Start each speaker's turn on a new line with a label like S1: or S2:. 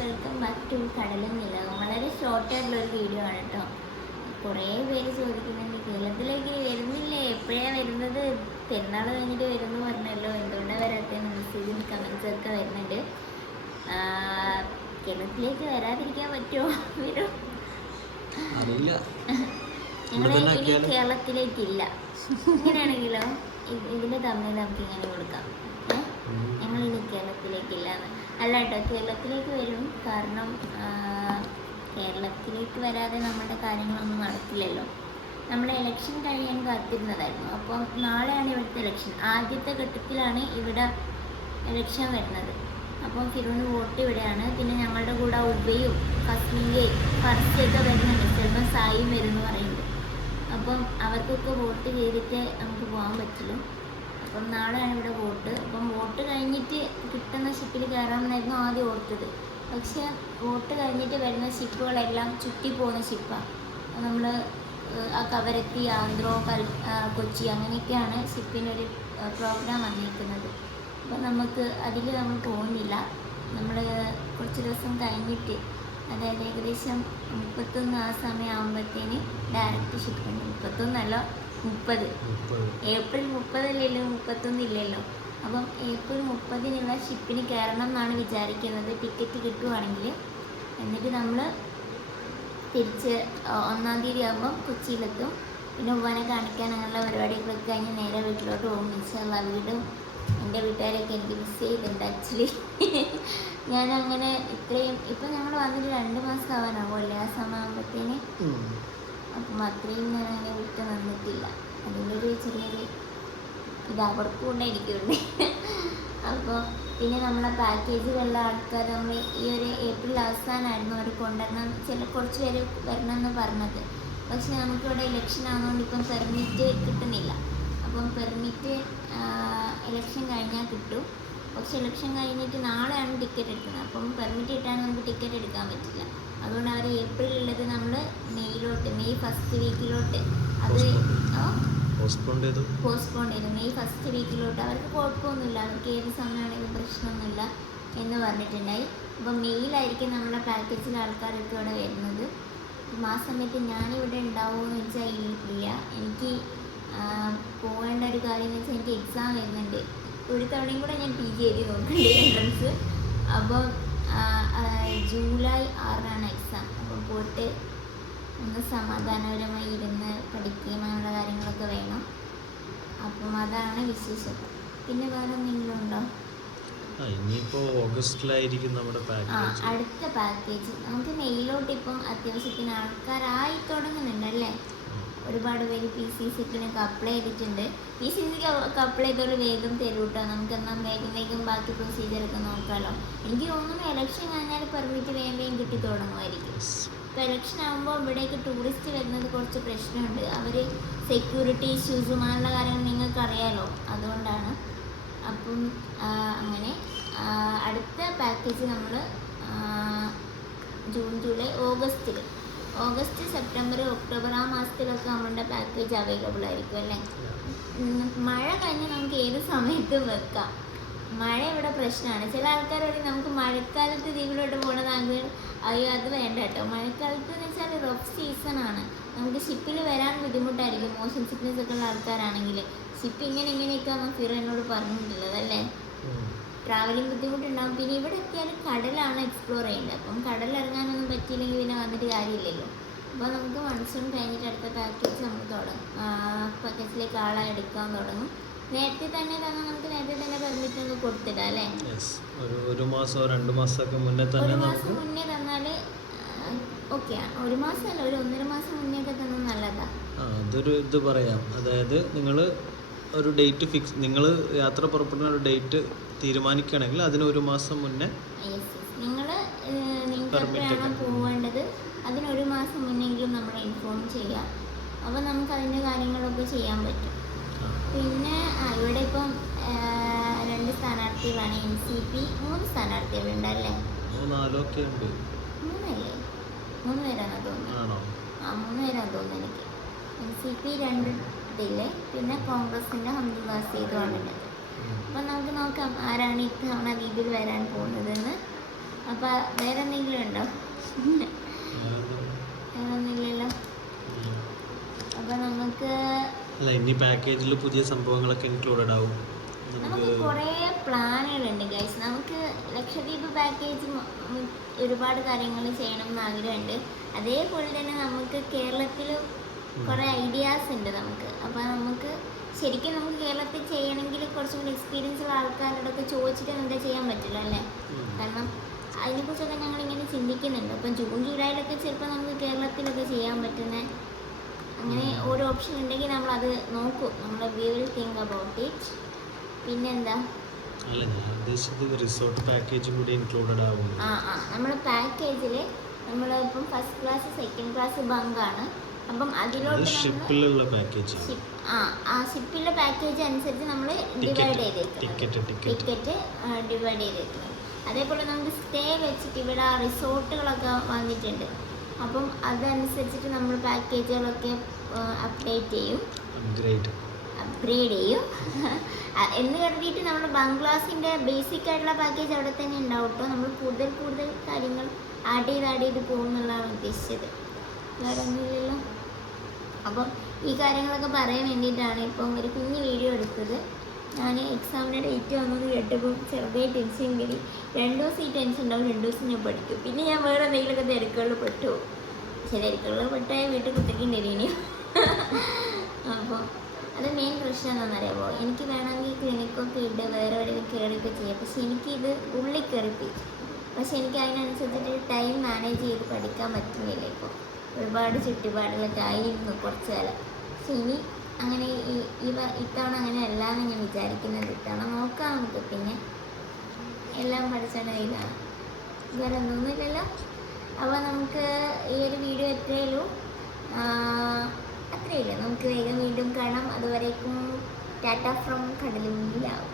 S1: Welcome back to കടലും നിലവും വളരെ short ആയിട്ടുള്ള ഒരു വീഡിയോ ആണ് കേട്ടോ കുറേ പേര് ചോദിക്കുന്നുണ്ട് കേരളത്തിലേക്ക് വരുന്നില്ലേ? എപ്പോഴാണ് വരുന്നത്? പെരുന്നാൾ കഴിഞ്ഞിട്ട് വരുന്നു പറഞ്ഞല്ലോ. എന്തുകൊണ്ടാണ് വരാത്തതെന്ന് മെസ്സേജിൽ കമൻസൊക്കെ വരുന്നുണ്ട്. കേരളത്തിലേക്ക് വരാതിരിക്കാൻ പറ്റുമോ? വരും? കേരളത്തിലേക്കില്ല. ഇങ്ങനെയാണെങ്കിലോ? ഇതിന്റെ തമ്മിൽ നമുക്ക് ഇങ്ങനെ കൊടുക്കാം. എന്ന് അല്ല കേട്ടോ കേരളത്തിലേക്ക് വരും കാരണം കേരളത്തിലേക്ക് വരാതെ നമ്മുടെ കാര്യങ്ങളൊന്നും നടക്കില്ലല്ലോ നമ്മൾ ഇലക്ഷൻ കഴിയാൻ കാത്തിരുന്നതായിരുന്നു. അപ്പം നാളെയാണ് ഇവിടുത്തെ ഇലക്ഷൻ ആദ്യത്തെ ഘട്ടത്തിലാണ് ഇവിടെ ഇലക്ഷൻ വരുന്നത്. അപ്പം ഫിറോന് വോട്ട് ഇവിടെയാണ്. പിന്നെ ഞങ്ങളുടെ കൂടെ ഉബയും കസ്മീയും ഫർച്ചയൊക്കെ വരുന്നുണ്ട് ചിലപ്പം സായിയും വരുമെന്ന് പറയുന്നത് അപ്പം അവർക്കൊക്കെ വോട്ട് ചെയ്തിട്ട് നമുക്ക് പോകാൻ പറ്റുള്ളൂ. അപ്പം നാളെയാണ് ഇവിടെ വോട്ട്. അപ്പം വോട്ട് കഴിഞ്ഞിട്ട് കിട്ടുന്ന ഷിപ്പിൽ കയറാമെന്നായിരുന്നു ആദ്യം ഓർത്തത്. പക്ഷെ വോട്ട് കഴിഞ്ഞിട്ട് വരുന്ന ഷിപ്പുകളെല്ലാം ചുറ്റി പോകുന്ന ഷിപ്പാണ് നമ്മൾ ആ കവരത്തി ആന്ധ്രോ കൽ കൊച്ചി അങ്ങനെയൊക്കെയാണ് ഷിപ്പിനൊരു പ്രോഗ്രാം വന്നിരിക്കുന്നത്. അപ്പം നമുക്ക് അതിൽ നമ്മൾ പോകുന്നില്ല. നമ്മൾ കുറച്ച് ദിവസം കഴിഞ്ഞിട്ട് അതായത് ഏകദേശം മുപ്പത്തൊന്ന് ആ സമയം ആകുമ്പോഴത്തേന് ഡയറക്റ്റ് ഷിപ്പ് മുപ്പത്തൊന്നല്ല മുപ്പത്. ഏപ്രിൽ മുപ്പതല്ലല്ലോ മുപ്പത്തൊന്നില്ലല്ലോ. അപ്പം ഏപ്രിൽ മുപ്പതിനുള്ള ഷിപ്പിന് കയറണം എന്നാണ് വിചാരിക്കുന്നത്. ടിക്കറ്റ് കിട്ടുവാണെങ്കിൽ എന്നിട്ട് നമ്മൾ തിരിച്ച് ഒന്നാം തീയതി ആകുമ്പം കൊച്ചിയിലെത്തും. പിന്നെ ഉപ്പനെ കാണിക്കാൻ അങ്ങനെയുള്ള പരിപാടികളൊക്കെ കഴിഞ്ഞ് നേരെ വീട്ടിലോട്ട് പോകും. മിസ്സുള്ള വീടും എന്റെ വീട്ടുകാരെയൊക്കെ എനിക്ക് മിസ് ചെയ്തിട്ടുണ്ട് ആക്ച്വലി ഞാൻ അങ്ങനെ ഇത്രയും ഇപ്പം ഞങ്ങൾ വന്നിട്ട് രണ്ട് മാസം ആവാനാവുമല്ലേ ആ സമയം ആകുമ്പോഴത്തേന് അപ്പം അത്രയും ഞാൻ അങ്ങനെ വിട്ട് നിന്നിട്ടില്ല. അതിന്റെ ഒരു ചെറിയൊരു ഇത് അവർക്കും ഉണ്ട് എനിക്കുണ്ട് അപ്പോൾ പിന്നെ നമ്മളെ പാക്കേജിലുള്ള ആൾക്കാർ നമ്മൾ ഈ ഒരു ഏപ്രിൽ അവസാനമായിരുന്നു അവർ കൊണ്ടുവരണം ചില കുറച്ച് പേര് വരണം എന്ന് പറഞ്ഞത്. പക്ഷെ നമുക്കിവിടെ ഇലക്ഷൻ ആകുന്നതുകൊണ്ട് ഇപ്പം പെർമിറ്റ് കിട്ടുന്നില്ല. അപ്പം പെർമിറ്റ് ഇലക്ഷൻ കഴിഞ്ഞാൽ കിട്ടും. പക്ഷെ ഇലക്ഷൻ കഴിഞ്ഞിട്ട് നാളെയാണ് ടിക്കറ്റ് എടുക്കുന്നത്. അപ്പം പെർമിറ്റ് കിട്ടാൻ നമുക്ക് ടിക്കറ്റ് എടുക്കാൻ പറ്റില്ല. അതുകൊണ്ട് അവർ ഏപ്രിലുള്ളത് നമ്മൾ മെയ്യിലോട്ട് മെയ് ഫസ്റ്റ് വീക്കിലോട്ട് അത്
S2: പോസ്റ്റ്പോൺ ചെയ്തു.
S1: പോസ്റ്റ്പോൺ ചെയ്തു. മെയ് ഫസ്റ്റ് വീക്കിലോട്ട് അവർക്ക് കുഴപ്പമൊന്നുമില്ല. അവർക്ക് ഏത് സമയമാണെങ്കിലും പ്രശ്നമൊന്നുമില്ല എന്ന് പറഞ്ഞിട്ടുണ്ടായി. അപ്പോൾ മെയിലായിരിക്കും നമ്മുടെ പാക്കേജിൽ ആൾക്കാരൊക്കെ ഇവിടെ വരുന്നത്. അപ്പം ആ സമയത്ത് ഞാനിവിടെ ഉണ്ടാവുമെന്ന് വെച്ചാൽ ഇല്ല. എനിക്ക് പോകേണ്ട ഒരു കാര്യം എന്ന് വെച്ചാൽ എനിക്ക് എക്സാം വരുന്നുണ്ട്. ഒരു തവണയും കൂടെ ഞാൻ പി ജി എഴുതി നോക്കുന്നുണ്ട് എൻട്രൻസ് അപ്പം ജൂലൈ ആറിനാണ് എക്സാം അപ്പം പോയിട്ട് ഒന്ന് സമാധാനപരമായി ഇരുന്ന് പഠിക്കുകയും അങ്ങനെയുള്ള കാര്യങ്ങളൊക്കെ വേണം. അപ്പം അതാണ് വിശേഷം. പിന്നെ വേറെ എന്തെങ്കിലും ഉണ്ടോ
S2: ഓഗസ്റ്റിലായിരിക്കും നമ്മുടെ പാക്കേജ്
S1: അടുത്ത പാക്കേജ് നമുക്ക് മെയിലോട്ട് ഇപ്പം അത്യാവശ്യത്തിന് ആൾക്കാരായി തുടങ്ങുന്നുണ്ടല്ലേ ഒരുപാട് പേര് പി സി സിക്കിനൊക്കെ അപ്ലൈ ചെയ്തിട്ടുണ്ട്. പി സി സിക്ക് അപ്ലൈ ഒരു വേഗം തരൂ കേട്ടോ നമുക്ക് എന്നാൽ വേഗം വേഗം ബാക്കി പ്രൊസീജിയറൊക്കെ നോക്കാമല്ലോ എനിക്ക് തോന്നുന്നു ഇലക്ഷൻ കഴിഞ്ഞാൽ പെർമിറ്റ് വേഗം വേഗം കിട്ടി തുടങ്ങുമായിരിക്കും. ഇപ്പോൾ ഇലക്ഷൻ ആകുമ്പോൾ ഇവിടേക്ക് ടൂറിസ്റ്റ് വരുന്നത് കുറച്ച് പ്രശ്നമുണ്ട്. അവർ സെക്യൂരിറ്റി ഇഷ്യൂസും അങ്ങനെയുള്ള കാര്യങ്ങൾ നിങ്ങൾക്ക് അറിയാലോ. അതുകൊണ്ടാണ്. അപ്പം അങ്ങനെ അടുത്ത പാക്കേജ് നമ്മൾ ജൂൺ ജൂലൈ ഓഗസ്റ്റിൽ ഓഗസ്റ്റ് സെപ്റ്റംബർ ഒക്ടോബർ ആ മാസത്തിലൊക്കെ നമ്മളുടെ പാക്കേജ് അവൈലബിൾ ആയിരിക്കും അല്ലേ? മഴ കഴിഞ്ഞ് നമുക്ക് ഏത് സമയത്തും വെക്കാം. മഴ ഇവിടെ പ്രശ്നമാണ്. ചില ആൾക്കാർ പറയും നമുക്ക് മഴക്കാലത്ത് ദ്വീപിലോട്ട് പോകണതാണെങ്കിൽ അയ്യോ അത് വേണ്ട കേട്ടോ. മഴക്കാലത്ത് എന്ന് വെച്ചാൽ റഫ് സീസൺ ആണ്. നമുക്ക് ഷിപ്പിൽ വരാൻ ബുദ്ധിമുട്ടായിരിക്കും. മോഷൻ സിക്നസ് ഒക്കെ ഉള്ള ആൾക്കാരാണെങ്കിൽ ഷിപ്പ് ഇങ്ങനെ ഇങ്ങനെയൊക്കെ ഫിറ എന്നോട് പറഞ്ഞിട്ടുള്ളത് അല്ലേ? ട്രാവലിംഗ് ബുദ്ധിമുട്ടുണ്ടാകും പിന്നെ ഇവിടെ എത്തിയാൽ കടലാണ് എക്സ്പ്ലോർ ചെയ്യേണ്ടത് അപ്പം കടൽ ഇറങ്ങാനൊന്നും പറ്റിയില്ലെങ്കിൽ പിന്നെ വന്നിട്ട് കാര്യമില്ലല്ലോ. അപ്പോൾ നമുക്ക് മൺസൂൺ കഴിഞ്ഞിട്ട് അടുത്ത പാക്കേജ് നമുക്ക് തുടങ്ങും. പാക്കേജിലേക്ക് ആളെ എടുക്കാൻ തുടങ്ങും. നേരത്തെ തന്നെ തന്നെ നമുക്ക് നേരത്തെ തന്നെ പെർമിറ്റ് ഒന്ന് കൊടുത്തിടാം അല്ലേ?
S2: ഒരു മാസമോ രണ്ട് മാസമൊക്കെ മുന്നേ തന്നെ
S1: ഒരു മാസം മുന്നേ തന്നാൽ ഓക്കെ ഒരു മാസമല്ല ഒരു ഒന്നര മാസം മുന്നേ ഒക്കെ തന്നെ നല്ലതാണ്
S2: അതൊരു ഇത് പറയാം. അതായത് നിങ്ങൾ ഒരു ഡേറ്റ് ഫിക്സ് നിങ്ങൾ യാത്ര പുറപ്പെടുന്ന ഒരു ഡേറ്റ് തീരുമാനിക്കുകയാണെങ്കിൽ അതിന് ഒരു മാസം മുന്നേ
S1: നിങ്ങൾ നിങ്ങൾക്ക്
S2: ഒക്കെ.
S1: പോവേണ്ടത് മാസം മുന്നെങ്കിലും നമ്മളെ ഇൻഫോം ചെയ്യാം. അപ്പോൾ നമുക്ക് അതിന്റെ കാര്യങ്ങളൊക്കെ ചെയ്യാൻ പറ്റും. പിന്നെ ഇവിടെ ഇപ്പം രണ്ട് സ്ഥാനാർത്ഥികളാണ് എൻ സി പി മൂന്ന് സ്ഥാനാർത്ഥികളുണ്ടല്ലേ? മൂന്നല്ലേ? മൂന്ന് പേരാണെന്ന് തോന്നുന്നു ആ മൂന്ന് പേരാന്ന് തോന്നുന്നു എനിക്ക്? എൻ സി പി രണ്ട് ഇതിൽ പിന്നെ കോൺഗ്രസിന്റെ ഹംദുൽ വാസീദുമാണ് ഉള്ളത്
S2: ഉം.
S1: അപ്പം നമുക്ക് നോക്കാം ആരാണ് ഇത്തവണ ദ്വീപിൽ വരാൻ പോകുന്നതെന്ന്. അപ്പൊ വേറെ എന്തെങ്കിലും ഉണ്ടോ? വേറെ ഒന്നുമില്ലല്ലോ അപ്പൊ നമുക്ക്
S2: ഇനി പാക്കേജിൽ പുതിയ സംഭവങ്ങളൊക്കെ ഇൻക്ലൂഡഡ് ആവും.
S1: നമുക്ക് കുറേ പ്ലാനുകളുണ്ട് ഗൈസ് നമുക്ക് ലക്ഷദ്വീപ് പാക്കേജ് ഒരുപാട് കാര്യങ്ങൾ ചെയ്യണം എന്ന് ആഗ്രഹമുണ്ട്. അതേപോലെ തന്നെ നമുക്ക് കേരളത്തിൽ കുറേ ഐഡിയാസ് ഉണ്ട് നമുക്ക്. അപ്പോൾ നമുക്ക് ശരിക്കും നമുക്ക് കേരളത്തിൽ ചെയ്യണമെങ്കിൽ കുറച്ചും കൂടി എക്സ്പീരിയൻസ് ഉള്ള ആൾക്കാരോടൊക്കെ ചോദിച്ചിട്ട് നമുക്ക് ചെയ്യാൻ പറ്റില്ല അല്ലേ. കാരണം അതിനെക്കുറിച്ചൊക്കെ ഞങ്ങൾ ഇങ്ങനെ ചിന്തിക്കുന്നുണ്ട്. അപ്പം ജൂൺ ജൂലൈയിലൊക്കെ ചിലപ്പോൾ നമുക്ക് കേരളത്തിലൊക്കെ ചെയ്യാൻ പറ്റുന്ന അങ്ങനെ ഓരോ ഓപ്ഷൻ ഉണ്ടെങ്കിൽ നമ്മൾ അത് നോക്കും. നമ്മൾ we will think about it പിന്നെന്താ?
S2: അല്ല ഞാൻ ഉദ്ദേശിച്ചത് റിസോർട്ട് പാക്കേജും കൂടി ഇൻക്ലൂഡഡ് ആവും
S1: ആ ആ. നമ്മുടെ പാക്കേജിൽ നമ്മളിപ്പം ഫസ്റ്റ് ക്ലാസ് സെക്കൻഡ് ക്ലാസ് ബങ്കാണ് അപ്പം
S2: അത്
S1: അതിലോട്ട്
S2: ഷിപ്പിലുള്ള പാക്കേജ്
S1: ആ ആ ഷിപ്പിലെ പാക്കേജ് അനുസരിച്ച് നമ്മൾ ഡിവൈഡ് ചെയ്തേക്കുന്നത്
S2: ടിക്കറ്റ്
S1: ഡിവൈഡ് ചെയ്തേക്കുന്നത് അതേപോലെ നമുക്ക് സ്റ്റേ വെച്ചിട്ട് ഇവിടെ റിസോർട്ടുകളൊക്കെ വന്നിട്ടുണ്ട്. അപ്പം അതനുസരിച്ചിട്ട് നമ്മൾ പാക്കേജുകളൊക്കെ അപ്ഡേറ്റ് ചെയ്യും.
S2: അപ്ഗ്രേഡ്
S1: ചെയ്യും. എന്ന് കരുതിയിട്ട് നമ്മൾ ബംഗ്ലാസിന്റെ ബേസിക് ആയിട്ടുള്ള പാക്കേജ് അവിടെ തന്നെ ഉണ്ടാവും. കേട്ടോ നമ്മൾ കൂടുതൽ കൂടുതൽ കാര്യങ്ങൾ ആഡ് ചെയ്ത് ആഡ് ചെയ്ത് പോകുന്നുള്ളതാണ് ഉദ്ദേശിച്ചത്. വേറെ ഒന്നുമില്ലല്ലോ അപ്പം ഈ കാര്യങ്ങളൊക്കെ പറയാൻ വേണ്ടിയിട്ടാണ് ഇപ്പം ഒരു കുഞ്ഞ് വീഡിയോ എടുത്തത്. ഞാൻ എക്സാമിന്റെ ഡേറ്റ് വന്നത് കേട്ടപ്പോൾ ചെറുതായി ടെൻഷൻ കയറി രണ്ട് ദിവസം ഈ ടെൻഷൻ ഉണ്ടാവും രണ്ട് ദിവസം ഞാൻ പഠിക്കും. പിന്നെ ഞാൻ വേറെ എന്തെങ്കിലുമൊക്കെ തിരക്കുകളിൽ പെട്ടു? ചില തിരക്കുകളിൽ പെട്ടാൽ വീട്ടിൽ കുത്തിക്കേണ്ടി ഇനി അപ്പോൾ അത് മെയിൻ പ്രശ്നം എന്താണെന്ന് അറിയാമോ എനിക്ക് വേണമെങ്കിൽ ക്ലിനിക്കൊക്കെ ഇട്ട് വേറെ എവിടെയെങ്കിലും കയറിയൊക്കെ ചെയ്യാം. പക്ഷെ എനിക്കിത് ഉള്ളിൽ കയറിപ്പോയി പക്ഷെ എനിക്ക് അതിനനുസരിച്ചിട്ട് ടൈം മാനേജ് ചെയ്ത് പഠിക്കാൻ പറ്റുന്നില്ല ഇപ്പോൾ ഒരുപാട് ചുറ്റുപാടുകളൊക്കെ ആയിരുന്നു കുറച്ച് കാലം. പക്ഷെ ഇനി അങ്ങനെ ഈ ഇത്തവണ അങ്ങനെ അല്ലാന്ന് ഞാൻ വിചാരിക്കുന്നത്. ഇത്തവണ നോക്കാം നമുക്ക് പിന്നെ. എല്ലാം പഠിച്ചാണ് ഇതാണ്. വേറെ ഒന്നുമില്ലല്ലോ അപ്പോൾ നമുക്ക് ഈ ഒരു വീഡിയോ എത്രയേ ഉള്ളൂ. അത്രയേ ഉള്ളൂ. നമുക്ക് വേഗം വീണ്ടും കാണാം. അതുവരേക്കും ടാറ്റ ഫ്രം കടലുമുണ്ടിലാവും